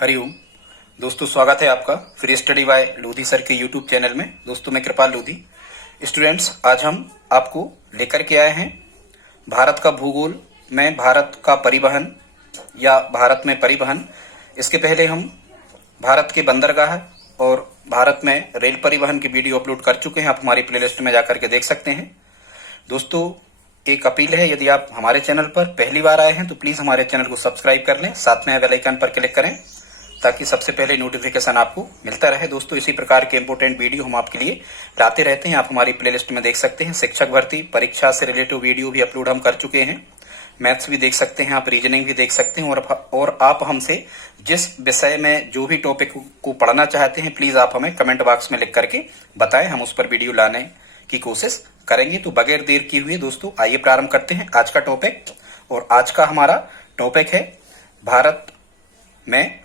हरिओम दोस्तों, स्वागत है आपका free study bye Lodhi sir के यूट्यूब चैनल में। दोस्तों, मैं कृपाल लोधी। स्टूडेंट्स, आज हम आपको लेकर के आए हैं भारत का भूगोल में भारत का परिवहन या भारत में परिवहन। इसके पहले हम भारत के बंदरगाह और भारत में रेल परिवहन की वीडियो अपलोड कर चुके हैं। आप हमारी प्लेलिस्ट में जाकर के देख सकते हैं। दोस्तों, एक अपील है, यदि आप हमारे चैनल पर पहली बार आए हैं तो प्लीज हमारे चैनल को सब्सक्राइब कर लें, साथ में बेल आइकन पर क्लिक करें ताकि सबसे पहले नोटिफिकेशन आपको मिलता रहे। दोस्तों, इसी प्रकार के इंपोर्टेंट वीडियो हम आपके लिए लाते रहते हैं। आप हमारी प्लेलिस्ट में देख सकते हैं। शिक्षक भर्ती परीक्षा से रिलेटेड वीडियो भी अपलोड हम कर चुके हैं। मैथ्स भी देख सकते हैं आप, रीजनिंग भी देख सकते हैं। और आप हमसे जिस विषय में जो भी टॉपिक को पढ़ना चाहते हैं, प्लीज आप हमें कमेंट बॉक्स में लिख करके बताएं, हम उस पर वीडियो लाने की कोशिश करेंगे। तो बगैर देर किए हुए दोस्तों, आइए प्रारंभ करते हैं आज का टॉपिक। और आज का हमारा टॉपिक है भारत में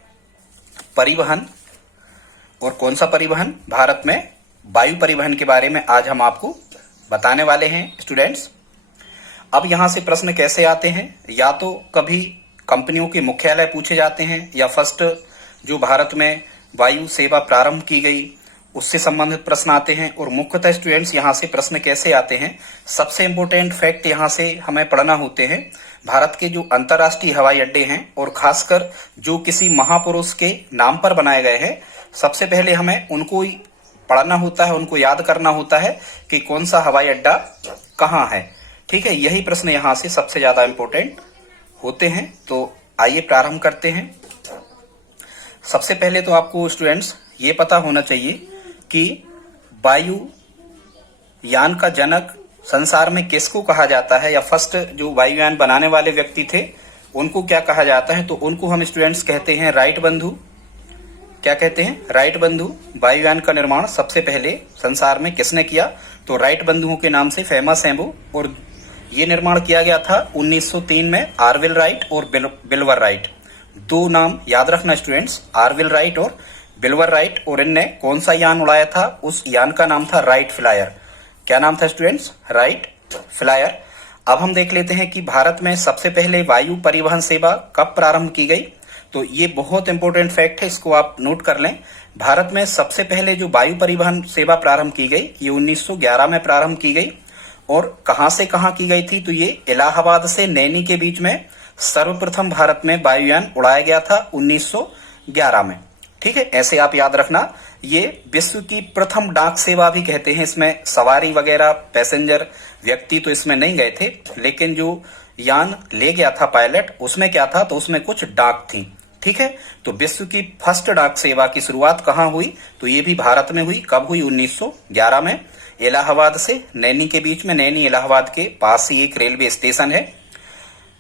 परिवहन। और कौन सा परिवहन? भारत में वायु परिवहन के बारे में आज हम आपको बताने वाले हैं स्टूडेंट्स। अब यहां से प्रश्न कैसे आते हैं? या तो कभी कंपनियों के मुख्यालय पूछे जाते हैं, या फर्स्ट जो भारत में वायु सेवा प्रारंभ की गई उससे संबंधित प्रश्न आते हैं। और मुख्यतः स्टूडेंट्स यहां से प्रश्न कैसे आते हैं, सबसे इंपॉर्टेंट फैक्ट यहां से हमें पढ़ना होते हैं। भारत के जो अंतर्राष्ट्रीय हवाई अड्डे हैं और खासकर जो किसी महापुरुष के नाम पर बनाए गए हैं, सबसे पहले हमें उनको ही पढ़ना होता है, उनको याद करना होता है कि कौन सा हवाई अड्डा कहाँ है। ठीक है, यही प्रश्न यहां से सबसे ज्यादा इंपॉर्टेंट होते हैं। तो आइए प्रारंभ करते हैं। सबसे पहले तो आपको स्टूडेंट्स ये पता होना चाहिए कि वायु यान का जनक संसार में किसको कहा जाता है, या फर्स्ट जो वायुयान बनाने वाले व्यक्ति थे उनको क्या कहा जाता है? तो उनको हम स्टूडेंट्स कहते हैं राइट बंधु। क्या कहते हैं? राइट बंधु। वायुयान का निर्माण सबसे पहले संसार में किसने किया? तो राइट बंधुओं के नाम से फेमस है वो। और ये निर्माण किया गया था 1903 में। आरविल राइट और विल्वर राइट, दो नाम याद रखना स्टूडेंट्स, आरविल राइट और विल्वर राइट। और इनने कौन सा यान उड़ाया था? उस यान का नाम था राइट फ्लायर। क्या नाम था स्टूडेंट्स? Right flyer. अब हम देख लेते हैं कि भारत में सबसे पहले वायु परिवहन सेवा कब प्रारंभ की गई। तो ये बहुत इंपॉर्टेंट फैक्ट है, इसको आप नोट कर लें। भारत में सबसे पहले जो वायु परिवहन सेवा प्रारंभ की गई ये 1911 में प्रारंभ की गई। और कहां से कहां की गई थी? तो ये इलाहाबाद से नैनी के बीच में सर्वप्रथम भारत में वायुयान उड़ाया गया था 1911 में। ठीक है, ऐसे आप याद रखना। ये विश्व की प्रथम डाक सेवा भी कहते हैं। इसमें सवारी वगैरह पैसेंजर व्यक्ति तो इसमें नहीं गए थे, लेकिन जो यान ले गया था पायलट, उसमें क्या था? तो उसमें कुछ डाक थी। ठीक है, तो विश्व की फर्स्ट डाक सेवा की शुरुआत कहां हुई? तो ये भी भारत में हुई। कब हुई? 1911 में। इलाहाबाद से नैनी के बीच में, नैनी इलाहाबाद के पास ही एक रेलवे स्टेशन है।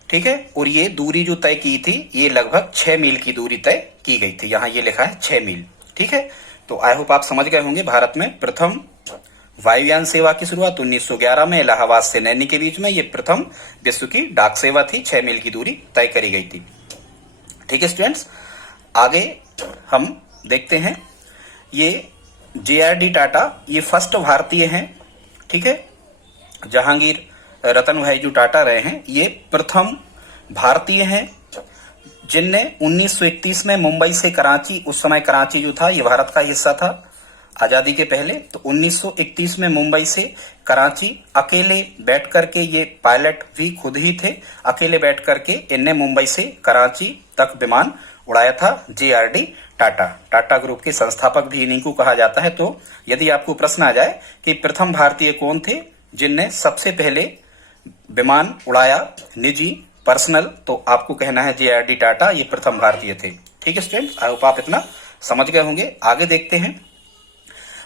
ठीक है, और ये दूरी जो तय की थी ये लगभग 6 मील की दूरी तय की गई थी। यहाँ ये लिखा है 6 मील। ठीक है, तो आई होप आप समझ गए होंगे। भारत में प्रथम वायुयान सेवा की शुरुआत 1911 में इलाहाबाद से नैनी के बीच में। ये प्रथम विश्व की डाक सेवा थी, 6 मील की दूरी तय करी गई थी। ठीक है स्टूडेंट्स, आगे हम देखते हैं। ये JRD टाटा ये फर्स्ट भारतीय हैं। ठीक है, जहांगीर रतन भाई जो टाटा रहे हैं ये प्रथम भारतीय हैं जिनने 1931 में मुंबई से कराची, उस समय कराची जो था ये भारत का हिस्सा था आजादी के पहले, तो 1931 में मुंबई से कराची अकेले बैठ करके, ये पायलट भी खुद ही थे, अकेले बैठ करके इनने मुंबई से कराची तक विमान उड़ाया था। JRD टाटा, टाटा ग्रुप के संस्थापक भी इन्हीं को कहा जाता है। तो यदि आपको प्रश्न आ जाए कि प्रथम भारतीय कौन थे जिनने सबसे पहले विमान उड़ाया निजी पर्सनल, तो आपको कहना है JRD टाटा, ये प्रथम भारतीय थे। ठीक है स्टूडेंट्स, आई होप आप इतना समझ गए होंगे। आगे देखते हैं।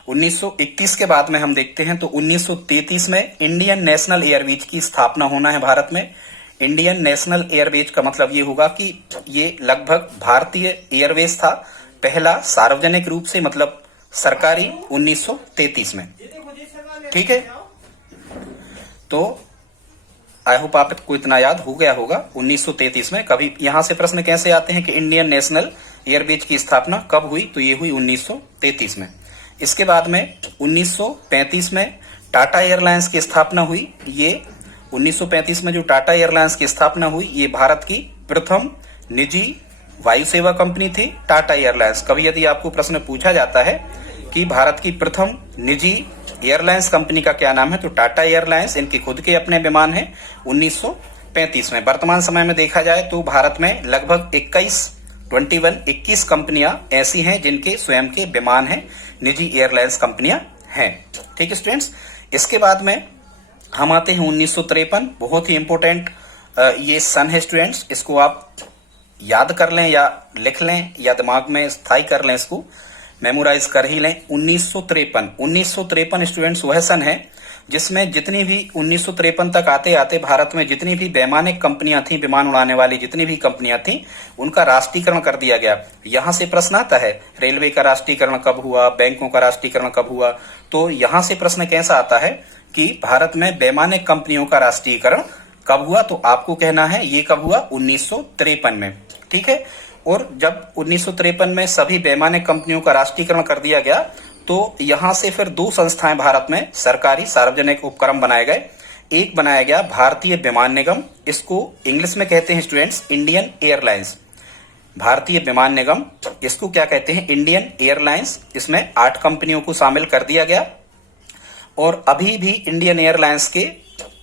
1931 के बाद में हम देखते हैं तो 1933 में इंडियन नेशनल एयरवेज की स्थापना होना है भारत में। इंडियन नेशनल एयरवेज का मतलब ये होगा कि ये लगभग भारतीय एयरवेज था, पहला सार्वजनिक रूप से, मतलब सरकारी, 1933 में। ठीक है, तो आई होप आपको इतना याद हो गया होगा 1933 में। कभी यहां से प्रश्न कैसे आते हैं कि इंडियन नेशनल एयरवेज की स्थापना कब हुई? तो ये हुई 1933 में। इसके बाद में 1935 में टाटा एयरलाइंस की स्थापना हुई। ये 1935 में जो टाटा एयरलाइंस की स्थापना हुई ये भारत की प्रथम निजी वायु सेवा कंपनी थी टाटा एयरलाइंस। कभी यदि आपको प्रश्न पूछा जाता है कि भारत की प्रथम निजी एयरलाइंस कंपनी का क्या नाम है, तो टाटा एयरलाइंस। इनके खुद के अपने विमान हैं 1935 में। वर्तमान समय में देखा जाए तो भारत में लगभग 21 कंपनियां ऐसी हैं जिनके स्वयं के विमान हैं, निजी एयरलाइंस कंपनियां हैं। ठीक है स्टूडेंट्स, इसके बाद में हम आते हैं 1953। बहुत ही इंपॉर्टेंट ये सन है स्टूडेंट्स, इसको आप याद कर लें या लिख लें या दिमाग में स्थायी कर लें, इसको मेमोराइज कर ही लें। 1953 स्टूडेंट्स वह सन है जिसमें जितनी भी 1953 तक आते आते भारत में जितनी भी वैमानिक कंपनियां थी, विमान उड़ाने वाली जितनी भी कंपनियां थी, उनका राष्ट्रीयकरण कर दिया गया। यहां से प्रश्न आता है रेलवे का राष्ट्रीयकरण कब हुआ, बैंकों का राष्ट्रीयकरण कब हुआ, तो यहां से प्रश्न कैसा आता है कि भारत में वैमानिक कंपनियों का राष्ट्रीयकरण कब हुआ, तो आपको कहना है ये कब हुआ, 1953 में। ठीक है, और जब 1953 में सभी वैमानिक कंपनियों का राष्ट्रीयकरण कर दिया गया तो यहां से फिर दो संस्थाएं भारत में सरकारी सार्वजनिक उपक्रम बनाए गए। एक बनाया गया भारतीय विमान निगम, इसको इंग्लिश में कहते हैं स्टूडेंट्स इंडियन एयरलाइंस। भारतीय विमान निगम, इसको क्या कहते हैं, इंडियन एयरलाइंस। इसमें 8 कंपनियों को शामिल कर दिया गया और अभी भी इंडियन एयरलाइंस के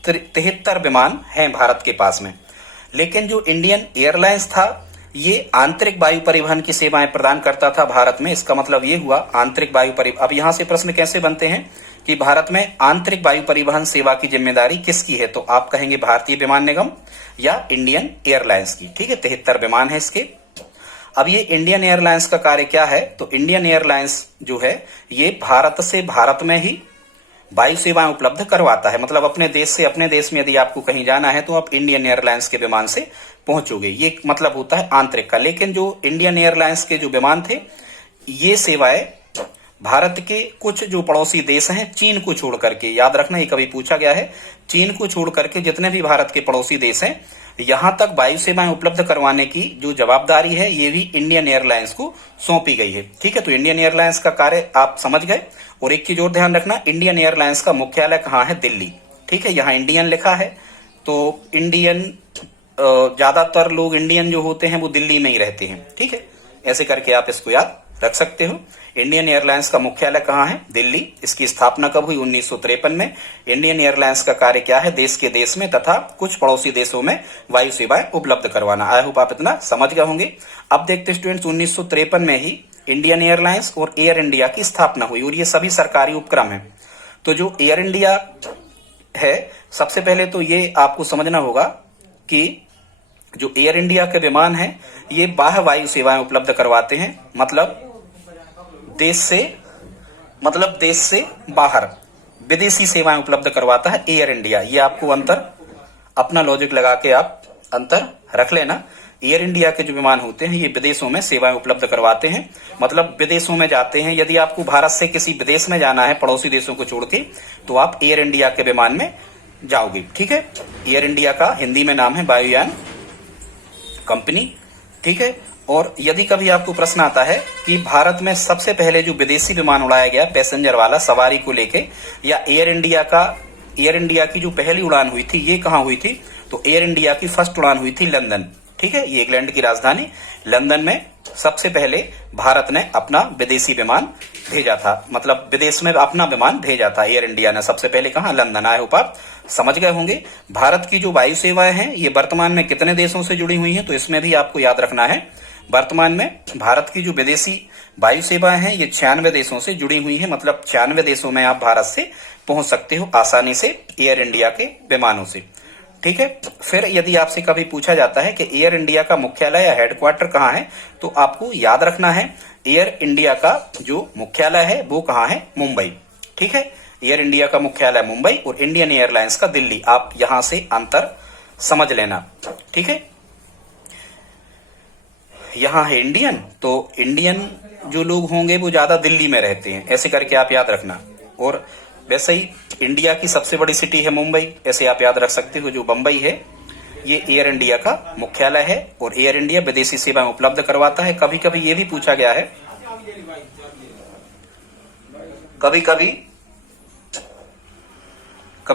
73 विमान हैं भारत के पास में। लेकिन जो इंडियन एयरलाइंस था ये आंतरिक वायु परिवहन की सेवाएं प्रदान करता था भारत में। इसका मतलब ये हुआ आंतरिक वायु परिवहन। अब यहां से प्रश्न कैसे बनते हैं कि भारत में आंतरिक वायु परिवहन सेवा की जिम्मेदारी किसकी है, तो आप कहेंगे भारतीय विमान निगम या इंडियन एयरलाइंस की। ठीक है, 73 विमान है इसके। अब ये इंडियन एयरलाइंस का कार्य क्या है, तो इंडियन एयरलाइंस जो है ये भारत से भारत में ही वायु सेवाएं उपलब्ध करवाता है। मतलब अपने देश से अपने देश में यदि आपको कहीं जाना है तो आप इंडियन एयरलाइंस के विमान से पहुंचोगे, ये मतलब होता है आंतरिक का। लेकिन जो इंडियन एयरलाइंस के जो विमान थे ये सेवाएं भारत के कुछ जो पड़ोसी देश हैं, चीन को छोड़ करके, याद रखना ये कभी पूछा गया है, चीन को छोड़ करके जितने भी भारत के पड़ोसी देश हैं यहां तक वायु सेवाएं उपलब्ध करवाने की जो जवाबदारी है ये भी इंडियन एयरलाइंस को सौंपी गई है। ठीक है, तो इंडियन एयरलाइंस का कार्य आप समझ गए। और एक चीज और ध्यान रखना, इंडियन एयरलाइंस का मुख्यालय कहाँ है, दिल्ली। ठीक है, यहाँ इंडियन लिखा है तो इंडियन, ज्यादातर लोग इंडियन जो होते हैं वो दिल्ली में ही रहते हैं। ठीक है, ऐसे करके आप इसको याद रख सकते हो। इंडियन एयरलाइंस का मुख्यालय कहाँ है, दिल्ली। इसकी स्थापना कब हुई, 1953 में। इंडियन एयरलाइंस का कार्य क्या है, देश के देश में तथा कुछ पड़ोसी देशों में वायु सेवाएं उपलब्ध करवाना। आई होप आप इतना समझ गए होंगे। अब देखते स्टूडेंट्स 1953 में ही इंडियन एयरलाइंस और एयर इंडिया की स्थापना हुई और ये सभी सरकारी उपक्रम है। तो जो एयर इंडिया है, सबसे पहले तो ये आपको समझना होगा कि जो एयर इंडिया के विमान हैं ये बाह्य वायु सेवाएं उपलब्ध करवाते हैं। मतलब देश से बाहर विदेशी सेवाएं उपलब्ध करवाता है एयर इंडिया। ये आपको अंतर अपना लॉजिक लगा के आप अंतर रख लेना। एयर इंडिया के जो विमान होते हैं ये विदेशों में सेवाएं उपलब्ध करवाते हैं, मतलब विदेशों में जाते हैं। यदि आपको भारत से किसी विदेश में जाना है पड़ोसी देशों को छोड़ के, तो आप एयर इंडिया के विमान में जाओगे। ठीक है, एयर इंडिया का हिंदी में नाम है वायुयान कंपनी। ठीक है, और यदि कभी आपको प्रश्न आता है कि भारत में सबसे पहले जो विदेशी विमान उड़ाया गया पैसेंजर वाला सवारी को लेके, या एयर इंडिया की जो पहली उड़ान हुई थी ये कहाँ हुई थी, तो एयर इंडिया की फर्स्ट उड़ान हुई थी लंदन। ठीक है, ये इंग्लैंड की राजधानी लंदन में सबसे पहले भारत ने अपना विदेशी विमान भेजा था, मतलब विदेश में अपना विमान भेजा था एयर इंडिया ने सबसे पहले। कहा, लंदन। आए होप आप समझ गए होंगे। भारत की जो वायु सेवाएं हैं ये वर्तमान में कितने देशों से जुड़ी हुई हैं, तो इसमें भी आपको याद रखना है वर्तमान में भारत की जो विदेशी वायु सेवाएं हैं ये 96 देशों से जुड़ी हुई हैं। मतलब 96 देशों में आप भारत से पहुंच सकते हो आसानी से एयर इंडिया के विमानों से। ठीक है, फिर यदि आपसे कभी पूछा जाता है कि एयर इंडिया का मुख्यालय या हेडक्वार्टर कहाँ है, तो आपको याद रखना है एयर इंडिया का जो मुख्यालय है वो कहाँ है, मुंबई। ठीक है, एयर इंडिया का मुख्यालय मुंबई और इंडियन एयरलाइंस का दिल्ली। आप यहां से अंतर समझ लेना। ठीक है, यहां है इंडियन, तो इंडियन जो लोग होंगे वो ज्यादा दिल्ली में रहते हैं, ऐसे करके आप याद रखना। और वैसे ही इंडिया की सबसे बड़ी सिटी है मुंबई, ऐसे आप याद रख सकते हो। जो बंबई है ये एयर इंडिया का मुख्यालय है और एयर इंडिया विदेशी सेवाएं उपलब्ध करवाता है। कभी कभी ये भी पूछा गया है, कभी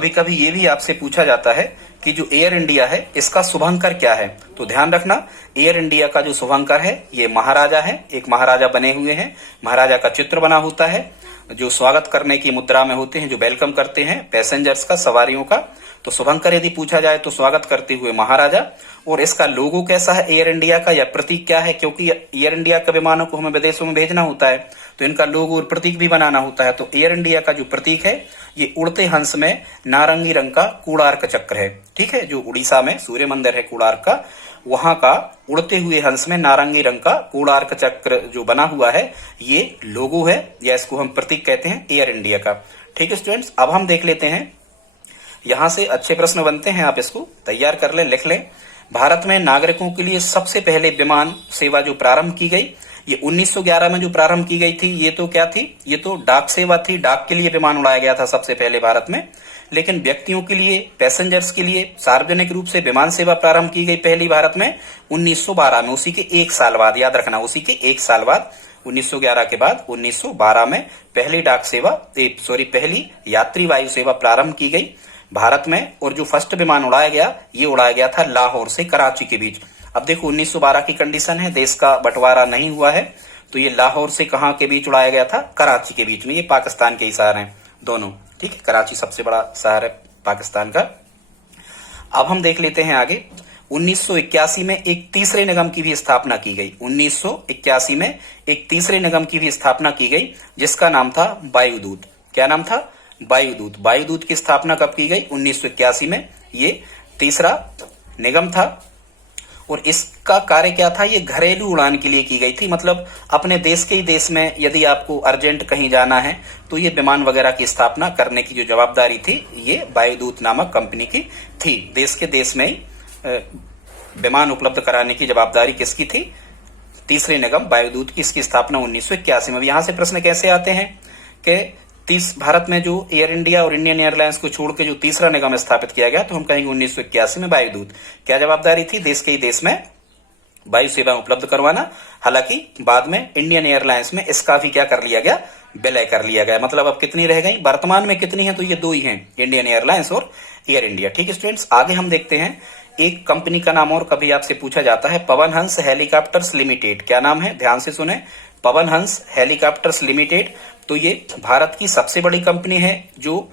कभी ये भी आपसे पूछा जाता है कि जो एयर इंडिया है इसका शुभंकर क्या है। तो ध्यान रखना, एयर इंडिया का जो शुभंकर है ये महाराजा है, एक महाराजा बने हुए हैं, महाराजा का चित्र बना होता है, जो स्वागत करने की मुद्रा में होते हैं, जो वेलकम करते हैं पैसेंजर्स का, सवारियों का। तो शुभंकर यदि पूछा जाए तो स्वागत करते हुए महाराजा। और इसका लोगो कैसा है एयर इंडिया का, या प्रतीक क्या है, क्योंकि एयर इंडिया के विमानों को हमें विदेशों में भेजना होता है तो इनका लोगो और प्रतीक भी बनाना होता है। तो एयर इंडिया का जो प्रतीक है ये उड़ते हंस में नारंगी रंग का कोणार्क चक्र है। ठीक है, जो उड़ीसा में सूर्य मंदिर है कोणार्क का, वहां का उड़ते हुए हंस में नारंगी रंग का कोणार्क चक्र जो बना हुआ है ये लोगो है, या इसको हम प्रतीक कहते हैं एयर इंडिया का। ठीक है स्टूडेंट्स, अब हम देख लेते हैं, यहां से अच्छे प्रश्न बनते हैं, आप इसको तैयार कर लें, लिख लें। भारत में नागरिकों के लिए सबसे पहले विमान सेवा जो प्रारंभ की गई ये 1911 में जो प्रारंभ की गई थी, ये तो क्या थी, ये तो डाक सेवा थी। डाक के लिए विमान उड़ाया गया था सबसे पहले भारत में। लेकिन व्यक्तियों के लिए, पैसेंजर्स के लिए सार्वजनिक रूप से विमान सेवा प्रारंभ की गई पहली भारत में 1912 में, उसी के एक साल बाद, याद रखना, उसी के एक साल बाद 1911 के बाद 1912 में पहली डाक सेवा पहली यात्री वायु सेवा प्रारंभ की गई भारत में। और जो फर्स्ट विमान उड़ाया गया ये उड़ाया गया था लाहौर से कराची के बीच। अब देखो 1912 की कंडीशन है, देश का बंटवारा नहीं हुआ है, तो ये लाहौर से कहां के बीच उड़ाया गया था, कराची के बीच में। ये पाकिस्तान के ही शहर हैं दोनों। ठीक है, कराची सबसे बड़ा शहर है पाकिस्तान का। अब हम देख लेते हैं आगे, 1981 में एक तीसरे निगम की भी स्थापना की गई। 1981 में एक तीसरे निगम की भी स्थापना की गई जिसका नाम था वायुदूत। क्या नाम था, वायुदूत। वायुदूत की स्थापना कब की गई, 1981 में। ये तीसरा निगम था और इसका कार्य क्या था, ये घरेलू उड़ान के लिए की गई थी। मतलब अपने देश के ही देश में यदि आपको अर्जेंट कहीं जाना है तो ये विमान वगैरह की स्थापना करने की जो जवाबदारी थी ये वायुदूत नामक कंपनी की थी। देश के देश में ही विमान उपलब्ध कराने की जवाबदारी किसकी थी, तीसरे निगम वायुदूत की। इसकी स्थापना 1981 में। यहां से प्रश्न कैसे आते हैं कि भारत में जो एयर इंडिया और इंडियन एयरलाइंस को छोड़ के जो तीसरा निगम स्थापित किया गया, तो हम कहेंगे 1981 में वायुदूत। क्या जवाबदारी थी, देश के ही देश में वायु सेवा उपलब्ध करवाना। हालांकि बाद में इंडियन एयरलाइंस में इसका भी क्या कर लिया गया, विलय कर लिया गया। मतलब अब कितनी रह गई, वर्तमान में कितनी है, तो ये दो ही हैं, इंडियन एयरलाइंस और एयर इंडिया। ठीक है स्टूडेंट्स, आगे हम देखते हैं एक कंपनी का नाम और कभी आपसे पूछा जाता है, पवन हंस हेलीकॉप्टर्स लिमिटेड। क्या नाम है, ध्यान से सुने, पवन हंस हेलीकॉप्टर्स लिमिटेड। तो ये भारत की सबसे बड़ी कंपनी है जो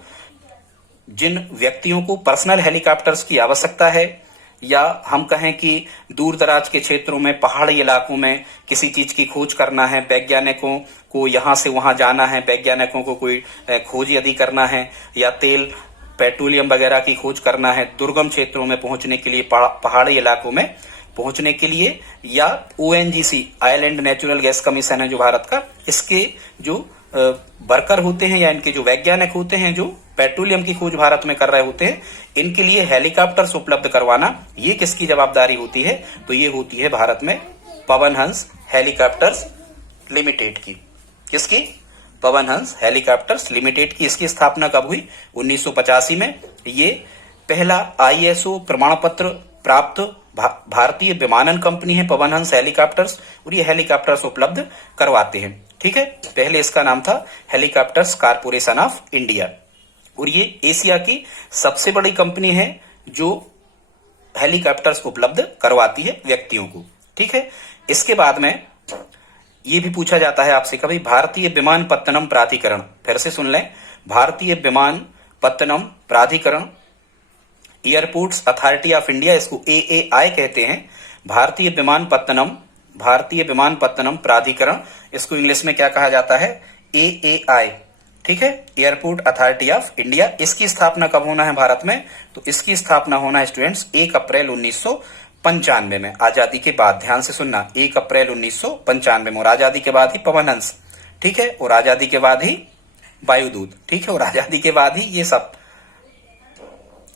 जिन व्यक्तियों को पर्सनल हेलीकॉप्टर्स की आवश्यकता है, या हम कहें कि दूर दराज के क्षेत्रों में, पहाड़ी इलाकों में किसी चीज की खोज करना है, वैज्ञानिकों को यहां से वहां जाना है, वैज्ञानिकों को कोई खोज यदि करना है, या तेल पेट्रोलियम वगैरह की खोज करना है, दुर्गम क्षेत्रों में पहुंचने के लिए, पहाड़ी इलाकों में पहुंचने के लिए, या ONGC island natural gas commission है जो भारत का, इसके जो वर्कर होते हैं या इनके जो वैज्ञानिक होते हैं जो पेट्रोलियम की खोज भारत में कर रहे होते हैं, इनके लिए हेलीकॉप्टर्स उपलब्ध करवाना ये किसकी जवाबदारी होती है, तो ये होती है भारत में पवन हंस हेलीकॉप्टर्स लिमिटेड की। किसकी, पवन हंस हेलीकॉप्टर्स लिमिटेड की। इसकी स्थापना कब हुई, 1985 में। ये पहला ISO प्रमाण पत्र प्राप्त भारतीय विमानन कंपनी है पवन हंस हेलीकॉप्टर्स, और ये हेलीकॉप्टर्स उपलब्ध करवाते हैं। ठीक है, पहले इसका नाम था हेलीकॉप्टर्स कारपोरेशन ऑफ इंडिया, और ये एशिया की सबसे बड़ी कंपनी है जो हेलीकॉप्टर्स उपलब्ध करवाती है व्यक्तियों को। ठीक है, इसके बाद में ये भी पूछा जाता है आपसे कभी, भारतीय विमानपत्तनम प्राधिकरण। फिर से सुन लें, भारतीय विमानपत्तनम प्राधिकरण, एयरपोर्ट्स अथॉरिटी ऑफ इंडिया, इसको AAI कहते हैं। भारतीय विमानपत्तनम प्राधिकरण, इसको इंग्लिश में क्या कहा जाता है, AAI। ठीक है, एयरपोर्ट अथॉरिटी ऑफ इंडिया। इसकी स्थापना कब होना है भारत में, तो इसकी स्थापना होना है स्टूडेंट्स 1 अप्रैल 1995 में, आजादी के बाद। ध्यान से सुनना, 1 अप्रैल 1995 में, और आजादी के बाद ही पवन हंस, ठीक है, और आजादी के बाद ही वायुदूत, ठीक है, और आजादी के बाद ही ये सब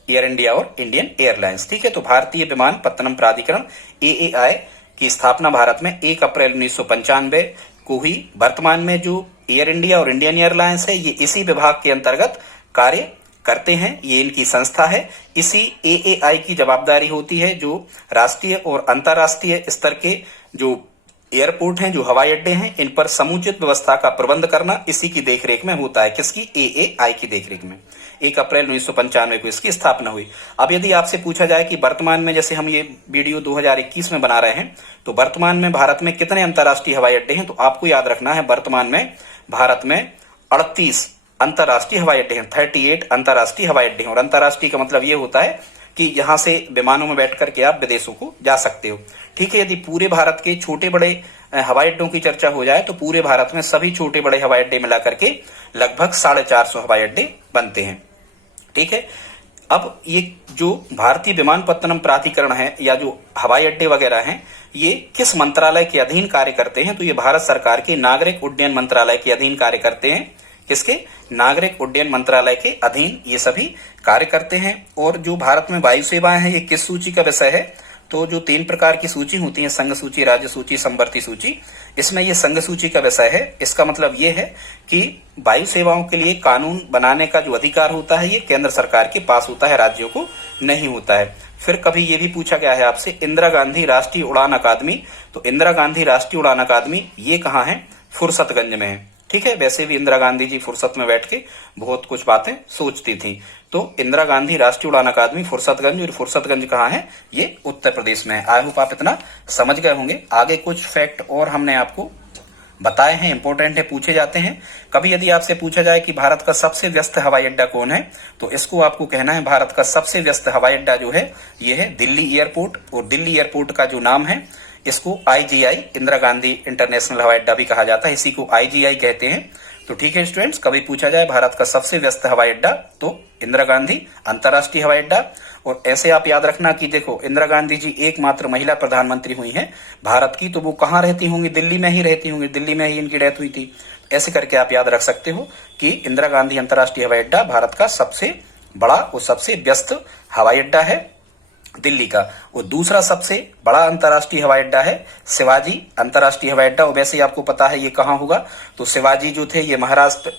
एयर इंडिया और इंडियन एयरलाइंस। ठीक है, तो भारतीय विमानपत्तनम प्राधिकरण AAI की स्थापना भारत में 1 अप्रैल 1995 को हुई। वर्तमान में जो एयर इंडिया और इंडियन एयरलाइंस है ये इसी विभाग के अंतर्गत कार्य करते हैं, ये इनकी संस्था है। इसी AAI की जवाबदारी होती है जो राष्ट्रीय और अंतर्राष्ट्रीय स्तर के जो एयरपोर्ट हैं, जो हवाई अड्डे हैं, इन पर समुचित व्यवस्था का प्रबंध करना इसी की देखरेख में होता है। किसकी? एएआई की देखरेख में। 1 अप्रैल 1995 को इसकी स्थापना हुई। अब यदि आपसे पूछा जाए कि वर्तमान में, जैसे हम ये वीडियो 2021 में बना रहे हैं, तो वर्तमान में भारत में कितने अंतर्राष्ट्रीय हवाई अड्डे हैं, तो आपको याद रखना है वर्तमान में भारत में 38 अंतर्राष्ट्रीय हवाई अड्डे हैं, 38 अंतर्राष्ट्रीय हवाई अड्डे हैं। और अंतर्राष्ट्रीय का मतलब ये होता है कि यहां से विमानों में बैठ करके आप विदेशों को जा सकते हो। ठीक है, यदि पूरे भारत के छोटे बड़े हवाई अड्डों की चर्चा हो जाए तो पूरे भारत में सभी छोटे बड़े हवाई अड्डे मिलाकर के लगभग 450 हवाई अड्डे बनते हैं। ठीक है, अब ये जो भारतीय विमानपत्तनम प्राधिकरण है या जो हवाई अड्डे वगैरह हैं, ये किस मंत्रालय के अधीन कार्य करते हैं, तो ये भारत सरकार के नागरिक उड्डयन मंत्रालय के अधीन कार्य करते हैं। किसके? नागरिक उड्डयन मंत्रालय के अधीन ये सभी कार्य करते हैं। और जो भारत में वायु सेवाएं हैं, ये किस सूची का विषय है, तो जो 3 प्रकार की सूची होती है, संघ सूची, राज्य सूची, समवर्ती सूची, इसमें ये संघ सूची का विषय है। इसका मतलब ये है कि वायु सेवाओं के लिए कानून बनाने का जो अधिकार होता है, ये केंद्र सरकार के पास होता है, राज्यों को नहीं होता है। फिर कभी ये भी पूछा गया है आपसे, इंदिरा गांधी राष्ट्रीय उड़ान अकादमी, तो इंदिरा गांधी राष्ट्रीय उड़ान अकादमी ये कहाँ है? फुर्सतगंज में है। ठीक है, वैसे भी इंदिरा गांधी जी फुर्सत में बैठ के बहुत कुछ बातें सोचती थी। तो इंदिरा गांधी राष्ट्रीय उड़ान अकादमी फुर्सतगंज, और फुर्सतगंज कहाँ है? ये उत्तर प्रदेश में है। आई होप आप इतना समझ गए होंगे। आगे कुछ फैक्ट और हमने आपको बताए हैं, इंपॉर्टेंट है, पूछे जाते हैं। कभी यदि आपसे पूछा जाए कि भारत का सबसे व्यस्त हवाई अड्डा कौन है, तो इसको आपको कहना है भारत का सबसे व्यस्त हवाई अड्डा जो है ये है दिल्ली एयरपोर्ट। और दिल्ली एयरपोर्ट का जो नाम है, इसको आईजीआई, इंदिरा गांधी इंटरनेशनल हवाई अड्डा भी कहा जाता है, इसी को आईजीआई कहते हैं। तो ठीक है स्टूडेंट्स, कभी पूछा जाए भारत का सबसे व्यस्त हवाई अड्डा, तो इंदिरा गांधी अंतर्राष्ट्रीय हवाई अड्डा। और ऐसे आप याद रखना कि देखो, इंदिरा गांधी जी एकमात्र महिला प्रधानमंत्री हुई हैं भारत की, तो वो कहाँ रहती होंगी? दिल्ली में ही रहती होंगी, दिल्ली में ही इनकी डेथ हुई थी। ऐसे करके आप याद रख सकते हो कि इंदिरा गांधी अंतर्राष्ट्रीय हवाई अड्डा भारत का सबसे बड़ा और सबसे व्यस्त हवाई अड्डा है दिल्ली का। और दूसरा सबसे बड़ा अंतर्राष्ट्रीय हवाई अड्डा है शिवाजी अंतर्राष्ट्रीय हवाई अड्डा। और वैसे ही आपको पता है ये कहाँ होगा, तो शिवाजी जो थे ये महाराष्ट्र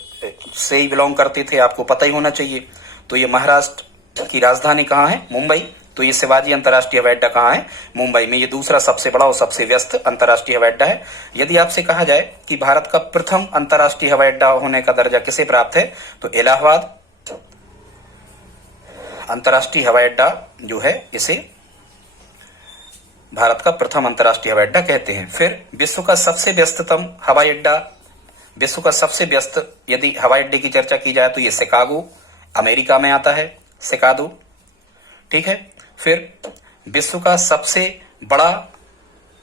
से ही बिलोंग करते थे, आपको पता ही होना चाहिए। तो ये महाराष्ट्र की राजधानी कहाँ है? मुंबई। तो ये शिवाजी अंतर्राष्ट्रीय हवाई अड्डा कहाँ है? मुंबई में। ये दूसरा सबसे बड़ा और सबसे व्यस्त अंतर्राष्ट्रीय हवाई अड्डा है। यदि आपसे कहा जाए कि भारत का प्रथम अंतर्राष्ट्रीय हवाई अड्डा होने का दर्जा किसे प्राप्त है, तो इलाहाबाद अंतर्राष्ट्रीय हवाई अड्डा जो है इसे भारत का प्रथम अंतर्राष्ट्रीय हवाई अड्डा कहते हैं। फिर विश्व का सबसे व्यस्ततम हवाई अड्डा, विश्व का सबसे व्यस्त यदि हवाई अड्डे की चर्चा की जाए तो ये शिकागो अमेरिका में आता है, शिकागो। ठीक है, फिर विश्व का सबसे बड़ा,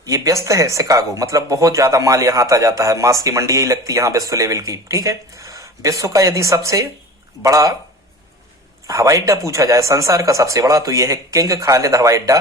ये व्यस्त है शिकागो, मतलब बहुत ज्यादा माल यहां आता जाता है, मांस की मंडी यही लगती है यहाँ विश्व लेवल की। ठीक है, विश्व का यदि सबसे बड़ा हवाई अड्डा पूछा जाए, संसार का सबसे बड़ा, तो यह है किंग खालिद हवाई अड्डा,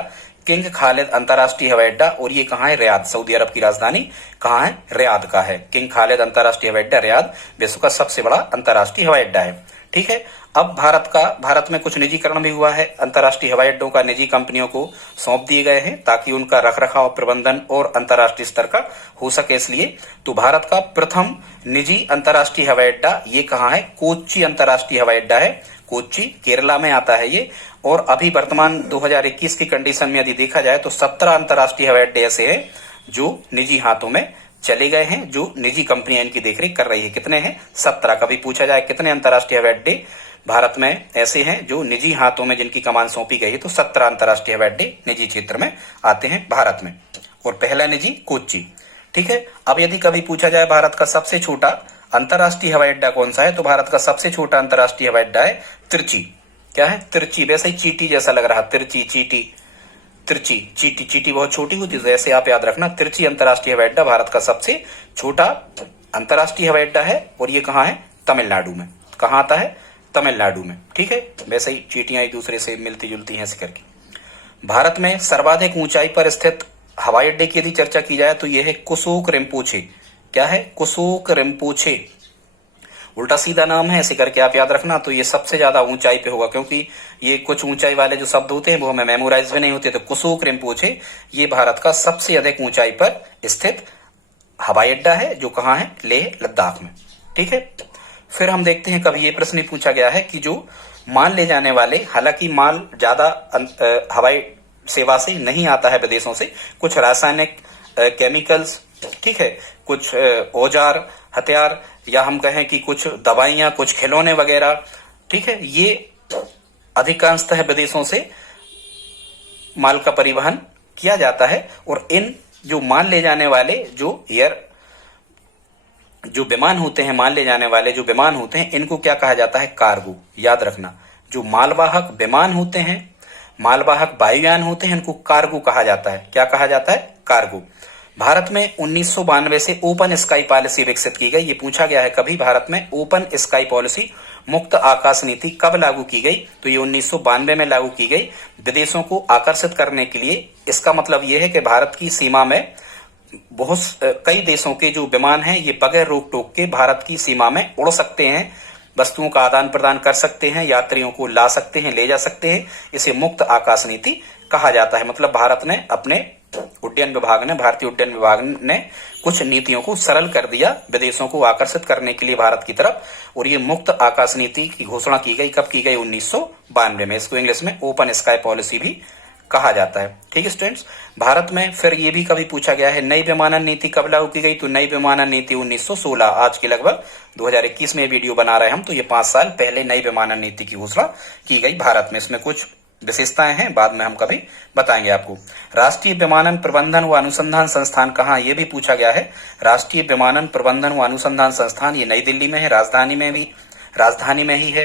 किंग खालिद अंतर्राष्ट्रीय हवाई अड्डा। और ये कहाँ है? रियाद, सऊदी अरब की राजधानी कहाँ है? रियाद का है। किंग खालिद अंतर्राष्ट्रीय हवाई अड्डा रियाद विश्व का सबसे बड़ा अंतर्राष्ट्रीय हवाई अड्डा है। ठीक है, अब भारत में कुछ निजीकरण भी हुआ है, अंतर्राष्ट्रीय हवाई अड्डों का निजी कंपनियों को सौंप दिए गए हैं ताकि उनका रखरखाव, प्रबंधन और अंतर्राष्ट्रीय स्तर का हो सके। इसलिए तो भारत का प्रथम निजी अंतर्राष्ट्रीय हवाई अड्डा ये कहाँ है? कोच्चि अंतर्राष्ट्रीय हवाई अड्डा है, कोच्चि केरला में आता है ये। और अभी वर्तमान 2021 की कंडीशन में यदि देखा जाए तो 17 अंतर्राष्ट्रीय हवाई अड्डे ऐसे हैं जो निजी हाथों में चले गए हैं, जो निजी कंपनियां इनकी देखरेख कर रही है। कितने हैं? 17। कभी पूछा जाए कितने अंतर्राष्ट्रीय हवाई अड्डे भारत में ऐसे हैं जो निजी हाथों में जिनकी कमान सौंपी गई है, तो 17 अंतर्राष्ट्रीय हवाई अड्डे निजी क्षेत्र में आते हैं भारत में। और पहला निजी कोच्चि। ठीक है, अब यदि कभी पूछा जाए भारत का सबसे छोटा अंतर्राष्ट्रीय हवाई अड्डा कौन सा है, तो भारत का सबसे छोटा अंतर्राष्ट्रीय हवाई अड्डा है त्रिची। क्या है? त्रिची। वैसे ही चीटी जैसा लग रहा, त्रिची, चीटी, त्रिची, चीटी, चीटी बहुत छोटी होती है, ऐसे आप याद रखना। त्रिची अंतर्राष्ट्रीय हवाई अड्डा भारत का सबसे छोटा अंतर्राष्ट्रीय हवाई अड्डा है। और ये कहाँ है? तमिलनाडु में। कहाँ आता है? तमिलनाडु में। ठीक है, वैसे ही चीटियां एक दूसरे से मिलती जुलती हैं, ऐसे करके। भारत में सर्वाधिक ऊंचाई पर स्थित हवाई अड्डे की यदि चर्चा की जाए तो यह है कुसोक रिम्पोचे। क्या है? कुसोक रिम्पोचे। उल्टा सीधा नाम है, ऐसे करके आप याद रखना। तो ये सबसे ज्यादा ऊंचाई पे होगा, क्योंकि ये कुछ ऊंचाई वाले जो शब्द होते हैं वो हमें मेमोराइज भी नहीं होते। तो कुसोक रिम्पोचे ये भारत का सबसे अधिक ऊंचाई पर स्थित हवाई अड्डा है, जो कहाँ है? लेह लद्दाख में। ठीक है, फिर हम देखते हैं, कभी ये प्रश्न ही पूछा गया है कि जो माल ले जाने वाले, हालांकि माल ज्यादा हवाई सेवा से नहीं आता है विदेशों से, कुछ रासायनिक केमिकल्स ठीक है, कुछ औजार हथियार, या हम कहें कि कुछ दवाइयां, कुछ खिलौने वगैरह, ठीक है, ये अधिकांशतः विदेशों से माल का परिवहन किया जाता है। और इन जो माल ले जाने वाले जो विमान होते हैं, माल ले जाने वाले जो विमान होते हैं, इनको क्या कहा जाता है? कार्गो। याद रखना, जो मालवाहक विमान होते हैं, मालवाहक वायुयान होते हैं, इनको कार्गो कहा जाता है। क्या कहा जाता है? कार्गो। भारत में 1992 से ओपन स्काई पॉलिसी विकसित की गई। ये पूछा गया है कभी, भारत में ओपन स्काई पॉलिसी, मुक्त आकाश नीति कब लागू की गई? तो ये 1992 में लागू की गई, विदेशों को आकर्षित करने के लिए। इसका मतलब ये है कि भारत की सीमा में कई देशों के जो विमान हैं, ये बगैर रोक टोक के भारत की सीमा में उड़ सकते हैं, वस्तुओं का आदान प्रदान कर सकते हैं, यात्रियों को ला सकते हैं, ले जा सकते हैं। इसे मुक्त आकाश नीति कहा जाता है। मतलब भारत ने अपने भारतीय उड्डयन विभाग ने कुछ नीतियों को सरल कर दिया विदेशों को आकर्षित करने के लिए भारत की तरफ। और ये मुक्त आकाश नीति की घोषणा की गई, कब की गई? 1992 में। इसको इंग्लिश में ओपन स्काई पॉलिसी भी कहा जाता है। ठीक है स्टूडेंट्स, भारत में फिर ये भी कभी पूछा गया है, नई विमानन नीति कब लागू की गई? तो नई विमानन नीति 1916, आज के लगभग 2021 में वीडियो बना रहे हैं हम, तो ये 5 साल पहले नई विमानन नीति की घोषणा की गई भारत में। इसमें कुछ विशेषताएं हैं, बाद में हम कभी बताएंगे आपको। राष्ट्रीय विमानन प्रबंधन व अनुसंधान संस्थान कहाँ? ये भी पूछा गया है। राष्ट्रीय विमानन प्रबंधन व अनुसंधान संस्थान ये नई दिल्ली में है, राजधानी में ही है।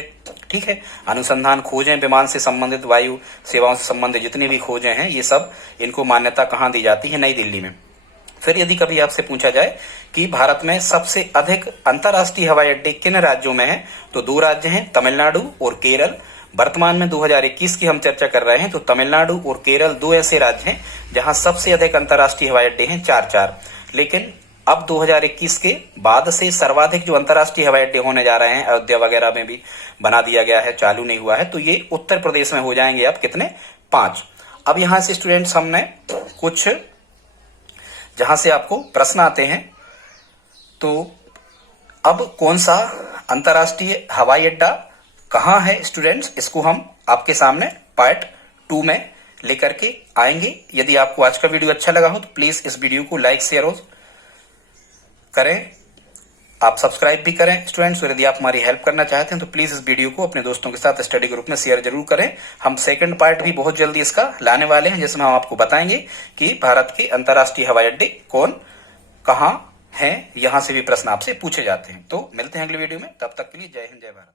ठीक है, अनुसंधान खोजें, विमान से संबंधित, वायु सेवाओं से संबंधित जितनी भी खोजें हैं, ये सब इनको मान्यता कहाँ दी जाती है? नई दिल्ली में। फिर यदि कभी आपसे पूछा जाए कि भारत में सबसे अधिक अंतर्राष्ट्रीय हवाई अड्डे किन राज्यों में हैं? तो 2 राज्य हैं, तमिलनाडु और केरल। वर्तमान में 2021 की हम चर्चा कर रहे हैं, तो तमिलनाडु और केरल 2 ऐसे राज्य हैं जहां सबसे अधिक अंतर्राष्ट्रीय हवाई अड्डे हैं, 4। लेकिन अब 2021 के बाद से सर्वाधिक जो अंतर्राष्ट्रीय हवाई अड्डे होने जा रहे हैं, अयोध्या वगैरह में भी बना दिया गया है, चालू नहीं हुआ है, तो ये उत्तर प्रदेश में हो जाएंगे। अब कितने? 5। अब यहां से स्टूडेंट्स हमने कुछ जहां से आपको प्रश्न आते हैं, तो अब कौन सा अंतर्राष्ट्रीय हवाई अड्डा कहां है स्टूडेंट्स, इसको हम आपके सामने पार्ट 2 में लेकर के आएंगे। यदि आपको आज का वीडियो अच्छा लगा हो तो प्लीज इस वीडियो को लाइक शेयर करें, आप सब्सक्राइब भी करें स्टूडेंट्स। और यदि आप हमारी हेल्प करना चाहते हैं तो प्लीज इस वीडियो को अपने दोस्तों के साथ स्टडी ग्रुप में शेयर जरूर करें। हम सेकंड पार्ट भी बहुत जल्दी इसका लाने वाले हैं, जिसमें हम आपको बताएंगे कि भारत के अंतर्राष्ट्रीय हवाई अड्डे कौन कहां हैं। यहां से भी प्रश्न आपसे पूछे जाते हैं। तो मिलते हैं अगले वीडियो में, तब तक के लिए जय हिंद, जय भारत।